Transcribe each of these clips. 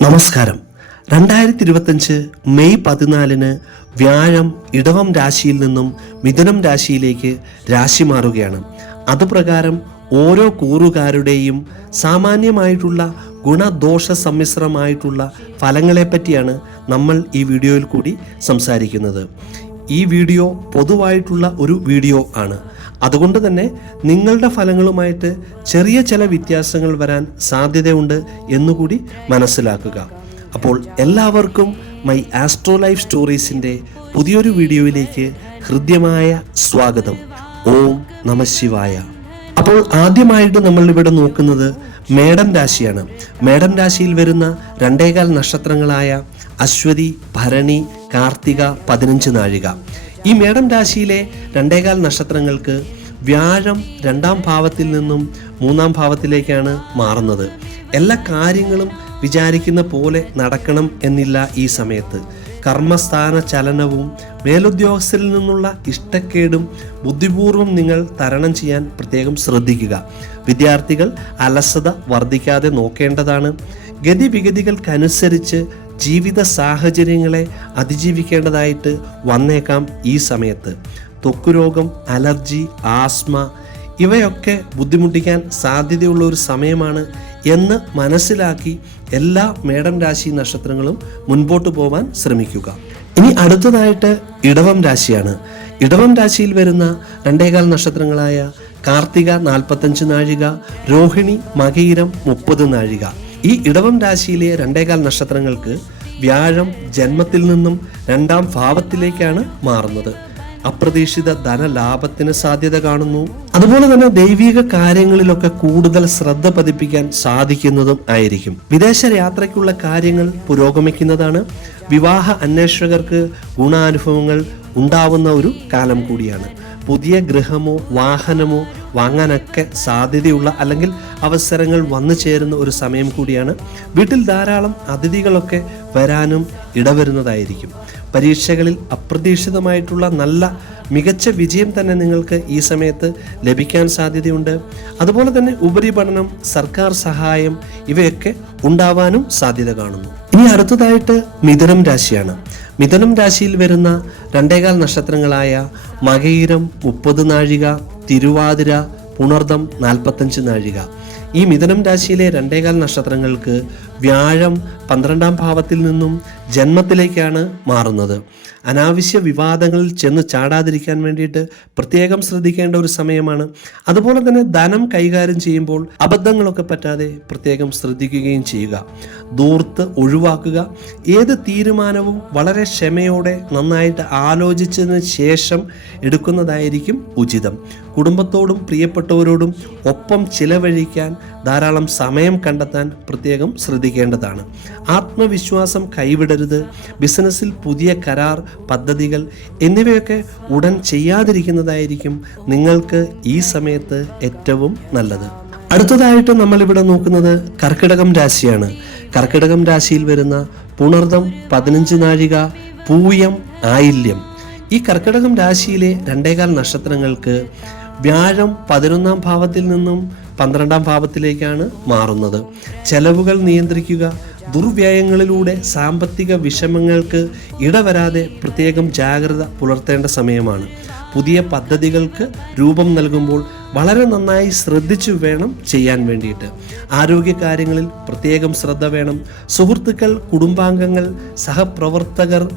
നമസ്കാരം. രണ്ടായിരത്തി ഇരുപത്തഞ്ച് മെയ് പതിനാലിന് വ്യാഴം ഇടവം രാശിയിൽ നിന്നും മിഥുനം രാശിയിലേക്ക് രാശി മാറുകയാണ്. അതുപ്രകാരം ഓരോ കൂറുകാരുടെയും സാമാന്യമായിട്ടുള്ള ഗുണദോഷ സമ്മിശ്രമായിട്ടുള്ള ഫലങ്ങളെപ്പറ്റിയാണ് നമ്മൾ ഈ വീഡിയോയിൽ കൂടി സംസാരിക്കുന്നത്. ഈ വീഡിയോ പൊതുവായിട്ടുള്ള ഒരു വീഡിയോ ആണ്. അതുകൊണ്ട് തന്നെ നിങ്ങളുടെ ഫലങ്ങളുമായിട്ട് ചെറിയ ചില വ്യത്യാസങ്ങൾ വരാൻ സാധ്യതയുണ്ട് എന്നുകൂടി മനസ്സിലാക്കുക. അപ്പോൾ എല്ലാവർക്കും മൈ ആസ്ട്രോ ലൈഫ് സ്റ്റോറീസിന്റെ പുതിയൊരു വീഡിയോയിലേക്ക് ഹൃദ്യമായ സ്വാഗതം. ഓം നമ ശിവായ. അപ്പോൾ ആദ്യമായിട്ട് നമ്മൾ ഇവിടെ നോക്കുന്നത് മേടം രാശിയാണ്. മേടം രാശിയിൽ വരുന്ന രണ്ടേകാൽ നക്ഷത്രങ്ങളായ അശ്വതി ഭരണി കാർത്തിക പതിനഞ്ച് നാഴിക. ഈ മേടം രാശിയിലെ രണ്ടേകാൽ നക്ഷത്രങ്ങൾക്ക് വ്യാഴം രണ്ടാം ഭാവത്തിൽ നിന്നും മൂന്നാം ഭാവത്തിലേക്കാണ് മാറുന്നത്. എല്ലാ കാര്യങ്ങളും വിചാരിക്കുന്ന പോലെ നടക്കണം എന്നില്ല ഈ സമയത്ത്. കർമ്മസ്ഥാന ചലനവും മേലുദ്യോഗസ്ഥരിൽ നിന്നുള്ള ഇഷ്ടക്കേടും ബുദ്ധിപൂർവം നിങ്ങൾ തരണം ചെയ്യാൻ പ്രത്യേകം ശ്രദ്ധിക്കുക. വിദ്യാർത്ഥികൾ അലസത വർദ്ധിക്കാതെ നോക്കേണ്ടതാണ്. ഗതിവിഗതികൾക്കനുസരിച്ച് ജീവിത സാഹചര്യങ്ങളെ അതിജീവിക്കേണ്ടതായിട്ട് വന്നേക്കാം ഈ സമയത്ത്. ത്വക്ക് രോഗം അലർജി ആസ്മ ഇവയൊക്കെ ബുദ്ധിമുട്ടിക്കാൻ സാധ്യതയുള്ള ഒരു സമയമാണ് എന്ന് മനസ്സിലാക്കി എല്ലാ മേടം രാശി നക്ഷത്രങ്ങളും മുൻപോട്ട് പോവാൻ ശ്രമിക്കുക. ഇനി അടുത്തതായിട്ട് ഇടവം രാശിയാണ്. ഇടവം രാശിയിൽ വരുന്ന രണ്ടേകാൽ നക്ഷത്രങ്ങളായ കാർത്തിക നാൽപ്പത്തഞ്ച് നാഴിക രോഹിണി മകീരം മുപ്പത് നാഴിക. ഈ ഇടവം രാശിയിലെ രണ്ടേകാൽ നക്ഷത്രങ്ങൾക്ക് വ്യാഴം ജന്മത്തിൽ നിന്നും രണ്ടാം ഭാവത്തിലേക്കാണ് മാറുന്നത്. അപ്രതീക്ഷിത ധനലാഭത്തിന് സാധ്യത കാണുന്നു. അതുപോലെ തന്നെ ദൈവിക കാര്യങ്ങളിലൊക്കെ കൂടുതൽ ശ്രദ്ധ പതിപ്പിക്കാൻ സാധിക്കുന്നതും ആയിരിക്കും. വിദേശ യാത്രയ്ക്കുള്ള കാര്യങ്ങൾ പുരോഗമിക്കുന്നതാണ്. വിവാഹ അന്വേഷകർക്ക് ഗുണാനുഭവങ്ങൾ ഉണ്ടാവുന്ന ഒരു കാലം കൂടിയാണ്. പുതിയ ഗൃഹമോ വാഹനമോ വാങ്ങാനൊക്കെ സാധ്യതയുള്ള അല്ലെങ്കിൽ അവസരങ്ങൾ വന്നു ചേരുന്ന ഒരു സമയം കൂടിയാണ്. വീട്ടിൽ ധാരാളം അതിഥികളൊക്കെ വരാനും ഇടവരുന്നതായിരിക്കും. പരീക്ഷകളിൽ അപ്രതീക്ഷിതമായിട്ടുള്ള നല്ല മികച്ച വിജയം തന്നെ നിങ്ങൾക്ക് ഈ സമയത്ത് ലഭിക്കാൻ സാധ്യതയുണ്ട്. അതുപോലെ തന്നെ ഉപരിപഠനം സർക്കാർ സഹായം ഇവയൊക്കെ ഉണ്ടാവാനും സാധ്യത കാണുന്നു. ഇനി അടുത്തതായിട്ട് മിഥുനം രാശിയാണ്. മിഥുനം രാശിയിൽ വരുന്ന രണ്ടേകാൽ നക്ഷത്രങ്ങളായ മകയിരം മുപ്പത് നാഴിക തിരുവാതിര പുണർദം നാൽപ്പത്തഞ്ച് നാഴിക. ഈ മിഥുനം രാശിയിലെ രണ്ടേകാൽ നക്ഷത്രങ്ങൾക്ക് വ്യാഴം പന്ത്രണ്ടാം ഭാവത്തിൽ നിന്നും ജന്മത്തിലേക്കാണ് മാറുന്നത്. അനാവശ്യ വിവാദങ്ങളിൽ ചെന്ന് ചാടാതിരിക്കാൻ വേണ്ടിയിട്ട് പ്രത്യേകം ശ്രദ്ധിക്കേണ്ട ഒരു സമയമാണ്. അതുപോലെ തന്നെ ധനം കൈകാര്യം ചെയ്യുമ്പോൾ അബദ്ധങ്ങളൊക്കെ പറ്റാതെ പ്രത്യേകം ശ്രദ്ധിക്കുകയും ചെയ്യുക. ദൂർത്ത് ഒഴിവാക്കുക. ഏത് തീരുമാനവും വളരെ ക്ഷമയോടെ നന്നായിട്ട് ആലോചിച്ചതിന് ശേഷം എടുക്കുന്നതായിരിക്കും ഉചിതം. കുടുംബത്തോടും പ്രിയപ്പെട്ടവരോടും ഒപ്പം ചിലവഴിക്കാൻ ധാരാളം സമയം കണ്ടെത്താൻ പ്രത്യേകം ശ്രദ്ധിക്കേണ്ടതാണ്. ആത്മവിശ്വാസം കൈവിടരുത്. ബിസിനസ്സിൽ പുതിയ കരാർ പദ്ധതികൾ എന്നിവയൊക്കെ ഉടൻ ചെയ്യാതിരിക്കുന്നതായിരിക്കും നിങ്ങൾക്ക് ഈ സമയത്ത് ഏറ്റവും നല്ലത്. അടുത്തതായിട്ട് നമ്മൾ ഇവിടെ നോക്കുന്നത് കർക്കിടകം രാശിയാണ്. കർക്കിടകം രാശിയിൽ വരുന്ന പുണർദം പതിനഞ്ച് നാഴിക പൂയം ആയില്യം. ഈ കർക്കിടകം രാശിയിലെ രണ്ടേകാൽ നക്ഷത്രങ്ങൾക്ക് വ്യാഴം പതിനൊന്നാം ഭാവത്തിൽ നിന്നും പന്ത്രണ്ടാം ഭാവത്തിലേക്കാണ് മാറുന്നത്. ചെലവുകൾ നിയന്ത്രിക്കുക ദുർവ്യയങ്ങളിലൂടെ സാമ്പത്തിക വിഷമങ്ങൾക്ക് ഇടവരാതെ പ്രത്യേകം ജാഗ്രത പുലർത്തേണ്ട സമയമാണ്. പുതിയ പദ്ധതികൾക്ക് രൂപം നൽകുമ്പോൾ വളരെ നന്നായി ശ്രദ്ധിച്ചു വേണം ചെയ്യാൻ വേണ്ടിയിട്ട്. ആരോഗ്യകാര്യങ്ങളിൽ പ്രത്യേകം ശ്രദ്ധ വേണം. സുഹൃത്തുക്കൾ കുടുംബാംഗങ്ങൾ സഹപ്രവർത്തകർ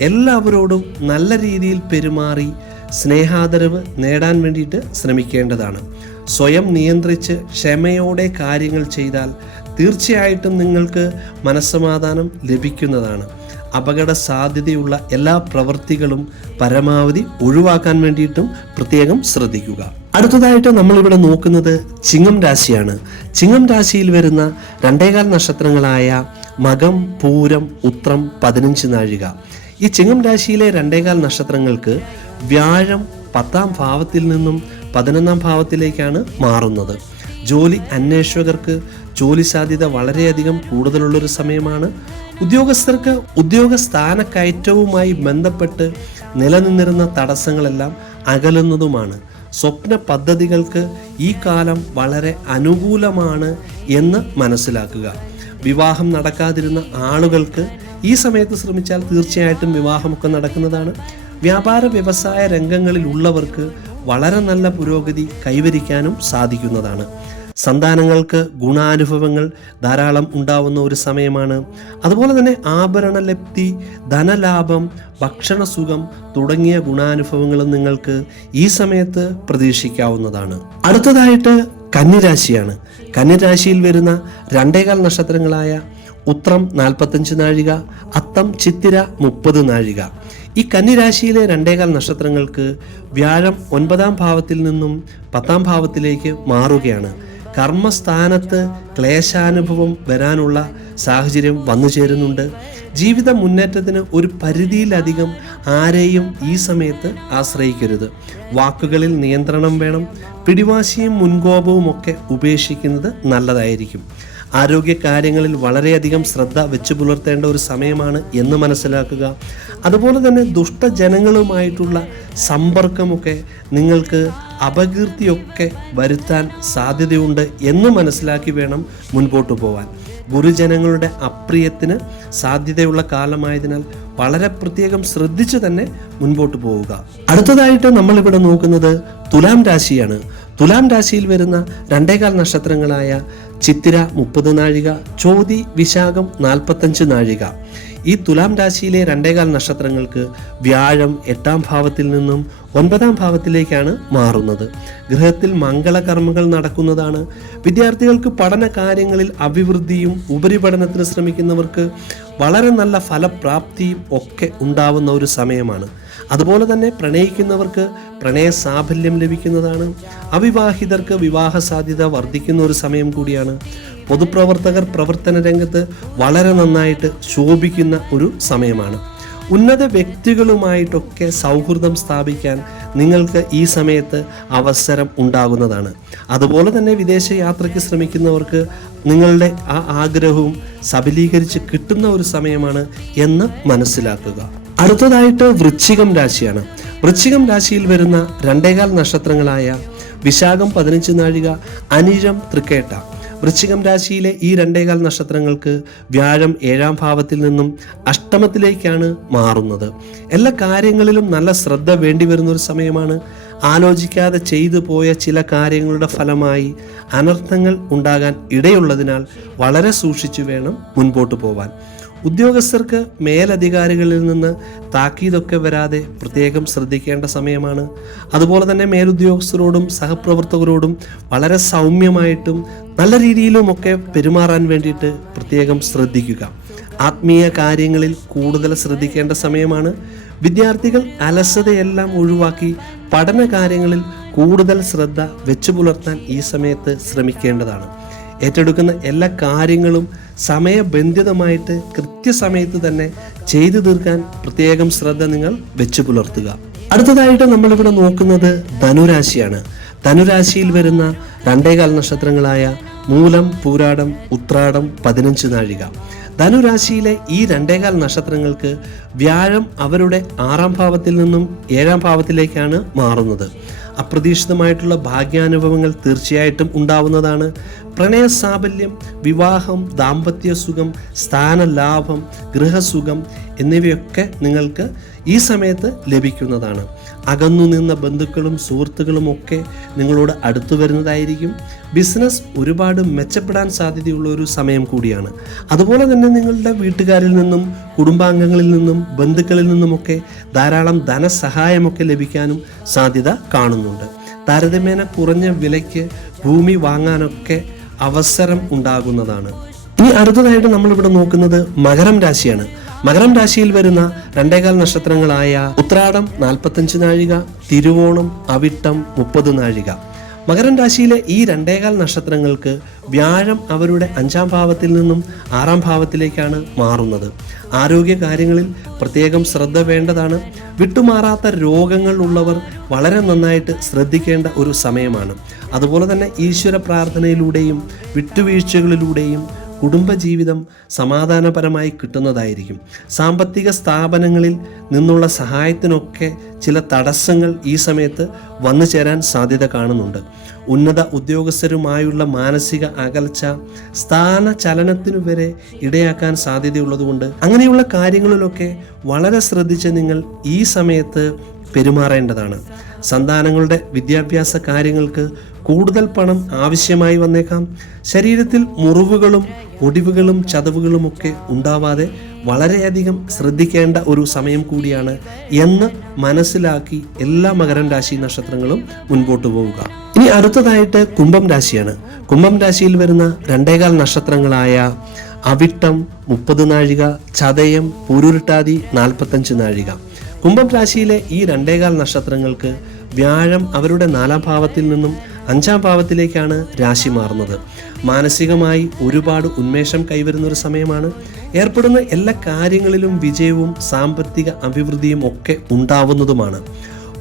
എല്ലാവരോടും നല്ല രീതിയിൽ പെരുമാറി സ്നേഹാദരവ് നേടാൻ വേണ്ടിയിട്ട് ശ്രമിക്കേണ്ടതാണ്. സ്വയം നിയന്ത്രിച്ച് ക്ഷമയോടെ കാര്യങ്ങൾ ചെയ്താൽ തീർച്ചയായിട്ടും നിങ്ങൾക്ക് മനസ്സമാധാനം ലഭിക്കുന്നതാണ്. അപകട സാധ്യതയുള്ള എല്ലാ പ്രവൃത്തികളും പരമാവധി ഒഴിവാക്കാൻ വേണ്ടിയിട്ടും പ്രത്യേകം ശ്രദ്ധിക്കുക. അടുത്തതായിട്ട് നമ്മളിവിടെ നോക്കുന്നത് ചിങ്ങം രാശിയാണ്. ചിങ്ങം രാശിയിൽ വരുന്ന രണ്ടേകാൽ നക്ഷത്രങ്ങളായ മകം പൂരം ഉത്രം പതിനഞ്ച് നാഴിക. ഈ ചിങ്ങം രാശിയിലെ രണ്ടേകാൽ നക്ഷത്രങ്ങൾക്ക് വ്യാഴം പത്താം ഭാവത്തിൽ നിന്നും പതിനൊന്നാം ഭാവത്തിലേക്കാണ് മാറുന്നത്. ജോലി അന്വേഷകർക്ക് ജോലി സാധ്യത വളരെയധികം കൂടുതലുള്ളൊരു സമയമാണ്. ഉദ്യോഗസ്ഥർക്ക് ഉദ്യോഗ സ്ഥാനക്കയറ്റവുമായി ബന്ധപ്പെട്ട് നിലനിന്നിരുന്ന തടസ്സങ്ങളെല്ലാം അകലുന്നതുമാണ്. സ്വപ്ന പദ്ധതികൾക്ക് ഈ കാലം വളരെ അനുകൂലമാണ് എന്ന് മനസ്സിലാക്കുക. വിവാഹം നടക്കാതിരുന്ന ആളുകൾക്ക് ഈ സമയത്ത് ശ്രമിച്ചാൽ തീർച്ചയായിട്ടും വിവാഹമൊക്കെ നടക്കുന്നതാണ്. വ്യാപാര വ്യവസായ രംഗങ്ങളിൽ ഉള്ളവർക്ക് വളരെ നല്ല പുരോഗതി കൈവരിക്കാനും സാധിക്കുന്നതാണ്. സന്താനങ്ങൾക്ക് ഗുണാനുഭവങ്ങൾ ധാരാളം ഉണ്ടാവുന്ന ഒരു സമയമാണ്. അതുപോലെ തന്നെ ആഭരണ ലബ്ധി ധനലാഭം ഭക്ഷണസുഖം തുടങ്ങിയ ഗുണാനുഭവങ്ങളും നിങ്ങൾക്ക് ഈ സമയത്ത് പ്രതീക്ഷിക്കാവുന്നതാണ്. അടുത്തതായിട്ട് കന്നിരാശിയാണ്. കന്നിരാശിയിൽ വരുന്ന രണ്ടേകാൽ നക്ഷത്രങ്ങളായ ഉത്രം നാൽപ്പത്തഞ്ച് നാഴിക അത്തം ചിത്തിര മുപ്പത് നാഴിക. ഈ കന്നിരാശിയിലെ രണ്ടേകാൽ നക്ഷത്രങ്ങൾക്ക് വ്യാഴം ഒൻപതാം ഭാവത്തിൽ നിന്നും പത്താം ഭാവത്തിലേക്ക് മാറുകയാണ്. കർമ്മസ്ഥാനത്ത് ക്ലേശാനുഭവം വരാനുള്ള സാഹചര്യം വന്നു ചേരുന്നുണ്ട്. ജീവിത മുന്നേറ്റത്തിന് ഒരു പരിധിയിലധികം ആരെയും ഈ സമയത്ത് ആശ്രയിക്കരുത്. വാക്കുകളിൽ നിയന്ത്രണം വേണം. പിടിവാശിയും മുൻകോപവും ഒക്കെ ഉപേക്ഷിക്കുന്നത് നല്ലതായിരിക്കും. ആരോഗ്യ കാര്യങ്ങളിൽ വളരെയധികം ശ്രദ്ധ വെച്ചു പുലർത്തേണ്ട ഒരു സമയമാണ് എന്ന് മനസ്സിലാക്കുക. അതുപോലെ തന്നെ ദുഷ്ടജനങ്ങളുമായിട്ടുള്ള സമ്പർക്കമൊക്കെ നിങ്ങൾക്ക് അപകീർത്തിയൊക്കെ വരുത്താൻ സാധ്യതയുണ്ട് എന്ന് മനസ്സിലാക്കി വേണം മുൻപോട്ട് പോവാൻ. ഗുരുജനങ്ങളുടെ അപ്രിയത്തിന് സാധ്യതയുള്ള കാലമായതിനാൽ വളരെ പ്രത്യേകം ശ്രദ്ധിച്ചു തന്നെ മുൻപോട്ട് പോവുക. അടുത്തതായിട്ട് നമ്മളിവിടെ നോക്കുന്നത് തുലാം രാശിയാണ്. തുലാം രാശിയിൽ വരുന്ന രണ്ടേകാൽ നക്ഷത്രങ്ങളായ ചിത്തിര മുപ്പത് നാഴിക ചോതി വിശാഖം നാൽപ്പത്തഞ്ച് നാഴിക. ഈ തുലാം രാശിയിലെ രണ്ടേകാൽ നക്ഷത്രങ്ങൾക്ക് വ്യാഴം എട്ടാം ഭാവത്തിൽ നിന്നും ഒൻപതാം ഭാവത്തിലേക്കാണ് മാറുന്നത്. ഗൃഹത്തിൽ മംഗളകർമ്മങ്ങൾ നടക്കുന്നതാണ്. വിദ്യാർത്ഥികൾക്ക് പഠന കാര്യങ്ങളിൽ അഭിവൃദ്ധിയും ഉപരിപഠനത്തിന് ശ്രമിക്കുന്നവർക്ക് വളരെ നല്ല ഫലപ്രാപ്തിയും ഒക്കെ ഉണ്ടാവുന്ന ഒരു സമയമാണ്. അതുപോലെ തന്നെ പ്രണയിക്കുന്നവർക്ക് പ്രണയ സാഫല്യം ലഭിക്കുന്നതാണ്. അവിവാഹിതർക്ക് വിവാഹ സാധ്യത വർദ്ധിക്കുന്ന ഒരു സമയം കൂടിയാണ്. പൊതുപ്രവർത്തകർ പ്രവർത്തന രംഗത്ത് വളരെ നന്നായിട്ട് ശോഭിക്കുന്ന ഒരു സമയമാണ്. ഉന്നത വ്യക്തികളുമായിട്ടൊക്കെ സൗഹൃദം സ്ഥാപിക്കാൻ നിങ്ങൾക്ക് ഈ സമയത്ത് അവസരം ഉണ്ടാകുന്നതാണ്. അതുപോലെ തന്നെ വിദേശ യാത്രയ്ക്ക് ശ്രമിക്കുന്നവർക്ക് നിങ്ങളുടെ ആ ആഗ്രഹവും സബലീകരിച്ച് കിട്ടുന്ന ഒരു സമയമാണ് എന്ന് മനസ്സിലാക്കുക. അടുത്തതായിട്ട് വൃശ്ചികം രാശിയാണ്. വൃശ്ചികം രാശിയിൽ വരുന്ന രണ്ടേകാൽ നക്ഷത്രങ്ങളായ വിശാഖം പതിനഞ്ച് നാഴിക അനിഴം തൃക്കേട്ട. വൃശ്ചികം രാശിയിലെ ഈ രണ്ടേകാൽ നക്ഷത്രങ്ങൾക്ക് വ്യാഴം ഏഴാം ഭാവത്തിൽ നിന്നും അഷ്ടമത്തിലേക്കാണ് മാറുന്നത്. എല്ലാ കാര്യങ്ങളിലും നല്ല ശ്രദ്ധ വേണ്ടി വരുന്ന ഒരു സമയമാണ്. ആലോചിക്കാതെ ചെയ്തു പോയ ചില കാര്യങ്ങളുടെ ഫലമായി അനർത്ഥങ്ങൾ ഉണ്ടാകാൻ ഇടയുള്ളതിനാൽ വളരെ സൂക്ഷിച്ചു വേണം മുൻപോട്ട് പോവാൻ. ഉദ്യോഗസ്ഥർക്ക് മേലധികാരികളിൽ നിന്ന് താക്കീതൊക്കെ വരാതെ പ്രത്യേകം ശ്രദ്ധിക്കേണ്ട സമയമാണ്. അതുപോലെ തന്നെ മേലുദ്യോഗസ്ഥരോടും സഹപ്രവർത്തകരോടും വളരെ സൗമ്യമായിട്ടും നല്ല രീതിയിലുമൊക്കെ പെരുമാറാൻ വേണ്ടിയിട്ട് പ്രത്യേകം ശ്രദ്ധിക്കുക. ആത്മീയ കാര്യങ്ങളിൽ കൂടുതൽ ശ്രദ്ധിക്കേണ്ട സമയമാണ്. വിദ്യാർത്ഥികൾ അലസതയെല്ലാം ഒഴിവാക്കി പഠന കാര്യങ്ങളിൽ കൂടുതൽ ശ്രദ്ധ വെച്ചു പുലർത്താൻ ഈ സമയത്ത് ശ്രമിക്കേണ്ടതാണ്. ഏറ്റെടുക്കുന്ന എല്ലാ കാര്യങ്ങളും സമയബന്ധിതമായിട്ട് കൃത്യസമയത്ത് തന്നെ ചെയ്തു തീർക്കാൻ പ്രത്യേകം ശ്രദ്ധ നിങ്ങൾ വെച്ചു പുലർത്തുക. അടുത്തതായിട്ട് നമ്മളിവിടെ നോക്കുന്നത് ധനുരാശിയാണ്. ധനുരാശിയിൽ വരുന്ന രണ്ടേകാൽ നക്ഷത്രങ്ങളായ മൂലം പൂരാടം ഉത്രാടം പതിനഞ്ച് നാഴിക. ധനുരാശിയിലെ ഈ രണ്ടേകാൽ നക്ഷത്രങ്ങൾക്ക് വ്യാഴം അവരുടെ ആറാം ഭാവത്തിൽ നിന്നും ഏഴാം ഭാവത്തിലേക്കാണ് മാറുന്നത്. അപ്രതീക്ഷിതമായിട്ടുള്ള ഭാഗ്യാനുഭവങ്ങൾ തീർച്ചയായിട്ടും ഉണ്ടാവുന്നതാണ്. പ്രണയ സാഫല്യം വിവാഹം ദാമ്പത്യ സുഖം സ്ഥാനലാഭം ഗൃഹസുഖം എന്നിവയൊക്കെ നിങ്ങൾക്ക് ഈ സമയത്ത് ലഭിക്കുന്നതാണ്. അകന്നു നിന്ന ബന്ധുക്കളും സുഹൃത്തുക്കളും ഒക്കെ നിങ്ങളോട് അടുത്തു വരുന്നതായിരിക്കും. ബിസിനസ് ഒരുപാട് മെച്ചപ്പെടാൻ സാധ്യതയുള്ള ഒരു സമയം കൂടിയാണ്. അതുപോലെ തന്നെ നിങ്ങളുടെ വീട്ടുകാരിൽ നിന്നും കുടുംബാംഗങ്ങളിൽ നിന്നും ബന്ധുക്കളിൽ നിന്നുമൊക്കെ ധാരാളം ധനസഹായമൊക്കെ ലഭിക്കാനും സാധ്യത കാണുന്നുണ്ട്. താരതമ്യേന കുറഞ്ഞ വിലയ്ക്ക് ഭൂമി വാങ്ങാനൊക്കെ അവസരം ഉണ്ടാകുന്നതാണ്. ഇനി അടുത്തതായിട്ട് നമ്മളിവിടെ നോക്കുന്നത് മകരം രാശിയാണ്. മകരം രാശിയിൽ വരുന്ന രണ്ടേകാൽ നക്ഷത്രങ്ങളായ ഉത്രാടം നാൽപ്പത്തഞ്ച് നാഴിക തിരുവോണം അവിട്ടം മുപ്പത് നാഴിക. മകരം രാശിയിലെ ഈ രണ്ടേകാൽ നക്ഷത്രങ്ങൾക്ക് വ്യാഴം അവരുടെ അഞ്ചാം ഭാവത്തിൽ നിന്നും ആറാം ഭാവത്തിലേക്കാണ് മാറുന്നത്. ആരോഗ്യ കാര്യങ്ങളിൽ പ്രത്യേകം ശ്രദ്ധ വേണ്ടതാണ്. വിട്ടുമാറാത്ത രോഗങ്ങൾ ഉള്ളവർ വളരെ നന്നായിട്ട് ശ്രദ്ധിക്കേണ്ട ഒരു സമയമാണ്. അതുപോലെ തന്നെ ഈശ്വര പ്രാർത്ഥനയിലൂടെയും വിട്ടുവീഴ്ചകളിലൂടെയും കുടുംബജീവിതം സമാധാനപരമായി കിട്ടുന്നതായിരിക്കും. സാമ്പത്തിക സ്ഥാപനങ്ങളിൽ നിന്നുള്ള സഹായത്തിനൊക്കെ ചില തടസ്സങ്ങൾ ഈ സമയത്ത് വന്നു ചേരാൻ സാധ്യത കാണുന്നുണ്ട്. ഉന്നത ഉദ്യോഗസ്ഥരുമായുള്ള മാനസിക അകൽച്ച സ്ഥാന ചലനത്തിനു വരെ ഇടയാക്കാൻ സാധ്യതയുള്ളതുകൊണ്ട് അങ്ങനെയുള്ള കാര്യങ്ങളിലൊക്കെ വളരെ ശ്രദ്ധിച്ച് നിങ്ങൾ ഈ സമയത്ത് പെരുമാറേണ്ടതാണ്. സന്താനങ്ങളുടെ വിദ്യാഭ്യാസ കാര്യങ്ങൾക്ക് കൂടുതൽ പണം ആവശ്യമായി വന്നേക്കാം. ശരീരത്തിൽ മുറിവുകളും ഒടിവുകളും ചതവുകളും ഒക്കെ ഉണ്ടാവാതെ വളരെയധികം ശ്രദ്ധിക്കേണ്ട ഒരു സമയം കൂടിയാണ് എന്ന് മനസ്സിലാക്കി എല്ലാ മകരം രാശി നക്ഷത്രങ്ങളും മുൻപോട്ട് പോവുക. ഇനി അടുത്തതായിട്ട് കുംഭം രാശിയാണ്. കുംഭം രാശിയിൽ വരുന്ന രണ്ടേകാൽ നക്ഷത്രങ്ങളായ അവിട്ടം മുപ്പത് നാഴിക ചതയം പൂരുരുട്ടാതി നാൽപ്പത്തഞ്ച് നാഴിക. കുംഭം രാശിയിലെ ഈ രണ്ടേകാൽ നക്ഷത്രങ്ങൾക്ക് വ്യാഴം അവരുടെ നാലാം ഭാവത്തിൽ നിന്നും അഞ്ചാം ഭാവത്തിലേക്കാണ് രാശി മാറുന്നത്. മാനസികമായി ഒരുപാട് ഉന്മേഷം കൈവരുന്ന ഒരു സമയമാണ്. ഏർപ്പെടുന്ന എല്ലാ കാര്യങ്ങളിലും വിജയവും സാമ്പത്തിക അഭിവൃദ്ധിയും ഒക്കെ ഉണ്ടാവുന്നതുമാണ്.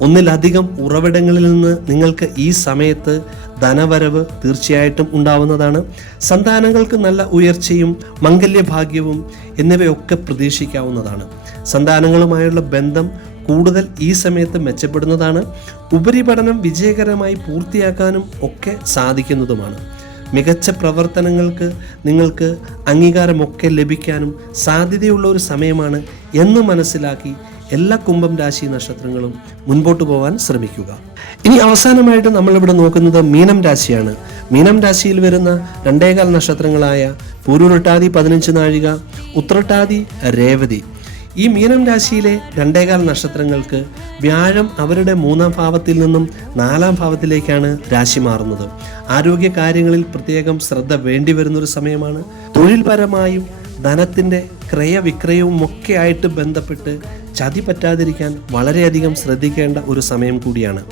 ഒന്നിലധികം ഉറവിടങ്ങളിൽ നിന്ന് നിങ്ങൾക്ക് ഈ സമയത്ത് ധനവരവ് തീർച്ചയായിട്ടും ഉണ്ടാവുന്നതാണ്. സന്താനങ്ങൾക്ക് നല്ല ഉയർച്ചയും മംഗല്യഭാഗ്യവും എന്നിവയൊക്കെ പ്രതീക്ഷിക്കാവുന്നതാണ്. സന്താനങ്ങളുമായുള്ള ബന്ധം കൂടുതൽ ഈ സമയത്ത് മെച്ചപ്പെടുന്നതാണ്. ഉപരിപഠനം വിജയകരമായി പൂർത്തിയാക്കാനും ഒക്കെ സാധിക്കുന്നതുമാണ്. മികച്ച പ്രവർത്തനങ്ങൾക്ക് നിങ്ങൾക്ക് അംഗീകാരമൊക്കെ ലഭിക്കാനും സാധ്യതയുള്ള ഒരു സമയമാണ് എന്ന് മനസ്സിലാക്കി എല്ലാ കുംഭം രാശി നക്ഷത്രങ്ങളും മുൻപോട്ട് പോകാൻ ശ്രമിക്കുക. ഇനി അവസാനമായിട്ട് നമ്മളിവിടെ നോക്കുന്നത് മീനം രാശിയാണ്. മീനം രാശിയിൽ വരുന്ന രണ്ടേകാൽ നക്ഷത്രങ്ങളായ പൂരുരുട്ടാതി പതിനഞ്ച് നാഴിക ഉത്രട്ടാതി രേവതി. ഈ മീനം രാശിയിലെ രണ്ടേകാൽ നക്ഷത്രങ്ങൾക്ക് വ്യാഴം അവരുടെ മൂന്നാം ഭാവത്തിൽ നിന്നും നാലാം ഭാവത്തിലേക്കാണ് രാശി മാറുന്നത്. ആരോഗ്യ കാര്യങ്ങളിൽ പ്രത്യേകം ശ്രദ്ധ വേണ്ടി വരുന്നൊരു സമയമാണ്. തൊഴിൽപരമായും ധനത്തിന്റെ ക്രയവിക്രയവും ഒക്കെ ആയിട്ട് ബന്ധപ്പെട്ട് ചതി പറ്റാതിരിക്കാൻ വളരെയധികം ശ്രദ്ധിക്കേണ്ട ഒരു സമയം കൂടിയാണ്.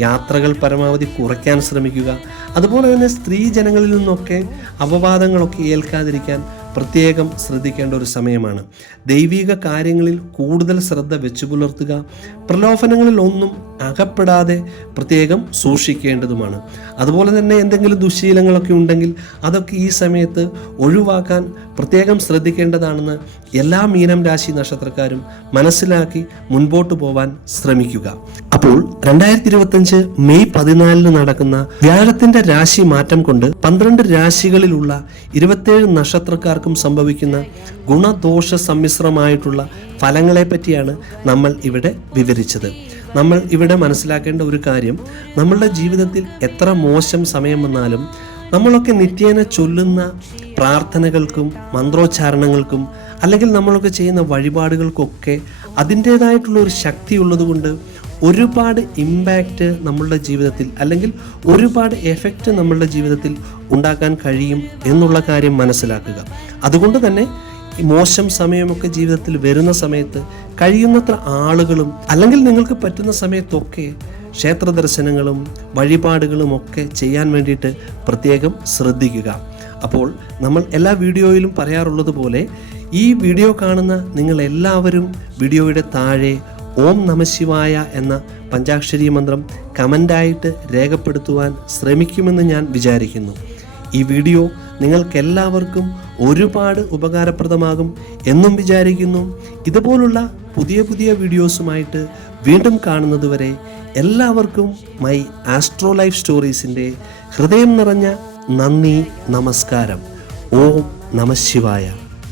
യാത്രകൾ പരമാവധി കുറയ്ക്കാൻ ശ്രമിക്കുക. അതുപോലെ തന്നെ സ്ത്രീ ജനങ്ങളിൽ നിന്നൊക്കെ അപവാദങ്ങളൊക്കെ ഏൽക്കാതിരിക്കാൻ പ്രത്യേകം ശ്രദ്ധിക്കേണ്ട ഒരു സമയമാണ്. ദൈവിക കാര്യങ്ങളിൽ കൂടുതൽ ശ്രദ്ധ വെച്ചു പുലർത്തുക പ്രലോഭനങ്ങളിൽ ഒന്നും അകപ്പെടാതെ പ്രത്യേകം സൂക്ഷിക്കേണ്ടതുമാണ്. അതുപോലെ തന്നെ എന്തെങ്കിലും ദുശീലങ്ങളൊക്കെ ഉണ്ടെങ്കിൽ അതൊക്കെ ഈ സമയത്ത് ഒഴിവാക്കാൻ പ്രത്യേകം ശ്രദ്ധിക്കേണ്ടതാണെന്ന് എല്ലാ മീനം രാശി നക്ഷത്രക്കാരും മനസ്സിലാക്കി മുൻപോട്ട് പോവാൻ ശ്രമിക്കുക. അപ്പോൾ രണ്ടായിരത്തി ഇരുപത്തഞ്ച് മെയ് പതിനാലിന് നടക്കുന്ന വ്യാഴത്തിന്റെ രാശി മാറ്റം കൊണ്ട് പന്ത്രണ്ട് രാശികളിലുള്ള ഇരുപത്തേഴ് നക്ഷത്രക്കാർക്കും സംഭവിക്കുന്ന ഗുണദോഷ സമ്മിശ്രമായിട്ടുള്ള ഫലങ്ങളെ പറ്റിയാണ് നമ്മൾ ഇവിടെ വിവരിച്ചത്. നമ്മൾ ഇവിടെ മനസ്സിലാക്കേണ്ട ഒരു കാര്യം നമ്മളുടെ ജീവിതത്തിൽ എത്ര മോശം സമയം വന്നാലും നമ്മളൊക്കെ നിത്യേന ചൊല്ലുന്ന പ്രാർത്ഥനകൾക്കും മന്ത്രോച്ചാരണങ്ങൾക്കും അല്ലെങ്കിൽ നമ്മളൊക്കെ ചെയ്യുന്ന വഴിപാടുകൾക്കൊക്കെ അതിന്റേതായിട്ടുള്ള ഒരു ശക്തി ഉള്ളതുകൊണ്ട് ഒരുപാട് ഇമ്പാക്റ്റ് നമ്മളുടെ ജീവിതത്തിൽ അല്ലെങ്കിൽ ഒരുപാട് എഫക്റ്റ് നമ്മളുടെ ജീവിതത്തിൽ ഉണ്ടാക്കാൻ കഴിയും എന്നുള്ള കാര്യം മനസ്സിലാക്കുക. അതുകൊണ്ട് തന്നെ മോശം സമയമൊക്കെ ജീവിതത്തിൽ വരുന്ന സമയത്ത് കഴിയുന്നത്ര ആളുകളും അല്ലെങ്കിൽ നിങ്ങൾക്ക് പറ്റുന്ന സമയത്തൊക്കെ ക്ഷേത്ര ദർശനങ്ങളും വഴിപാടുകളും ഒക്കെ ചെയ്യാൻ വേണ്ടിയിട്ട് പ്രത്യേകം ശ്രദ്ധിക്കുക. അപ്പോൾ നമ്മൾ എല്ലാ വീഡിയോയിലും പറയാറുള്ളത് പോലെ ഈ വീഡിയോ കാണുന്ന നിങ്ങൾ എല്ലാവരും വീഡിയോയുടെ താഴെ ഓം നമശിവായ എന്ന പഞ്ചാക്ഷരി മന്ത്രം കമന്റായിട്ട് രേഖപ്പെടുത്തുവാൻ ശ്രമിക്കുമെന്ന് ഞാൻ വിചാരിക്കുന്നു. ഈ വീഡിയോ നിങ്ങൾക്കെല്ലാവർക്കും ഒരുപാട് ഉപകാരപ്രദമാകും എന്നും വിചാരിക്കുന്നു. ഇതുപോലുള്ള പുതിയ പുതിയ വീഡിയോസുമായിട്ട് വീണ്ടും കാണുന്നതുവരെ എല്ലാവർക്കും മൈ ആസ്ട്രോ ലൈഫ് സ്റ്റോറീസിന്റെ ഹൃദയം നിറഞ്ഞ നന്ദി നമസ്കാരം. ഓം നമശിവായ